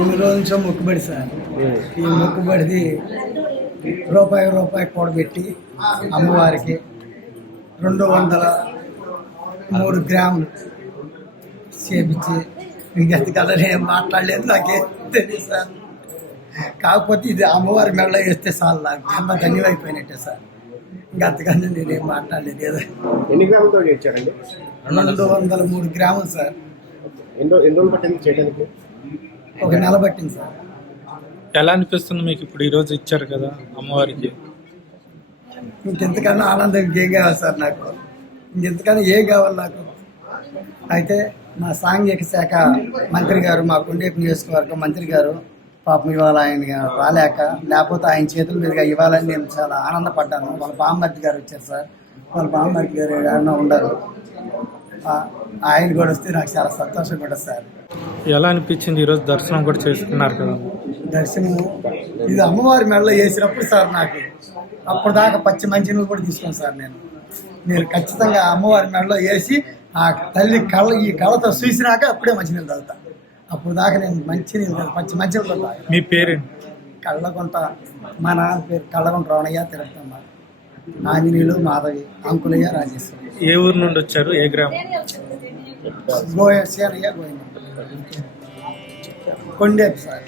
ఎన్ని రోజుల నుంచో మొక్కుబడి సార్. ఈ మొక్కుబడిది రూపాయి కూడబెట్టి అమ్మవారికి 203 గ్రాములు చేపించి మీకు ఎంతకల్లా నేను మాట్లాడలేదు, నాకేం తెలియదు సార్. కాకపోతే ఇది అమ్మవారి మెడలో వేస్తే చాలు, నాకు జన్మ ధన్యమైపోయినట్టే సార్. ఇంకా అంతకన్నా నేనేం మాట్లాడలేదు. ఏదో ఎన్ని గ్రాములతో ఇచ్చారండి? 203 గ్రాములు సార్. ఎన్ని రోజులు పట్టింది చేయడానికి? ఒక నెల పట్టింది సార్. ఎలా అనిపిస్తుంది మీకు ఇప్పుడు ఈరోజు ఇచ్చారు కదా అమ్మవారికి? ఇంకెంతకన్నా ఆనందం ఇంకేం కావాలి సార్ నాకు? ఇంకెంతకన్నా ఏం కావాలి నాకు? అయితే మా సాంఘిక శాఖ మంత్రి గారు, మా కొండేపు నియోజకవర్గ మంత్రి గారు పాపం ఇవాళ ఆయన రాలేక, లేకపోతే ఆయన చేతుల మీదుగా ఇవ్వాలని నేను చాలా ఆనందపడ్డాను. వాళ్ళ బామ్మర్ది గారు వచ్చారు సార్. వాళ్ళ బామ్మర్ది గారు ఏమన్నా ఉండరు, ఆయన కూడా వస్తే నాకు చాలా సంతోషం కూడా సార్. ఎలా అనిపించింది ఈరోజు దర్శనం కూడా చేసుకున్నారు కదా? దర్శనం ఇది అమ్మవారి మెడలో వేసినప్పుడు సార్ నాకు అప్పటిదాకా పచ్చి మంచినీళ్ళు కూడా తీసుకోను సార్. నేను ఖచ్చితంగా అమ్మవారి మెడలో వేసి ఆ తల్లి ఈ కళ్ళతో చూసినాక అప్పుడే మంచినీళ్ళు తాగుతా. అప్పుడు దాకా నేను మంచినీళ్ళు పచ్చి మంచినీళ్ళు తాగుతా. మీ పేరేంటి? కళ్ళగుంట. మా నాన్న పేరు కళ్ళగుంట రావణయ్య, తిరుగుతాం. ఆంజనేయులు, మాధవి, అంకులయ్య, రాజేశ్వరి. ఏ ఊరు నుండి వచ్చారు? ఏ గ్రామం? సేనయ్య, గోవింద, కొండేపు సార్.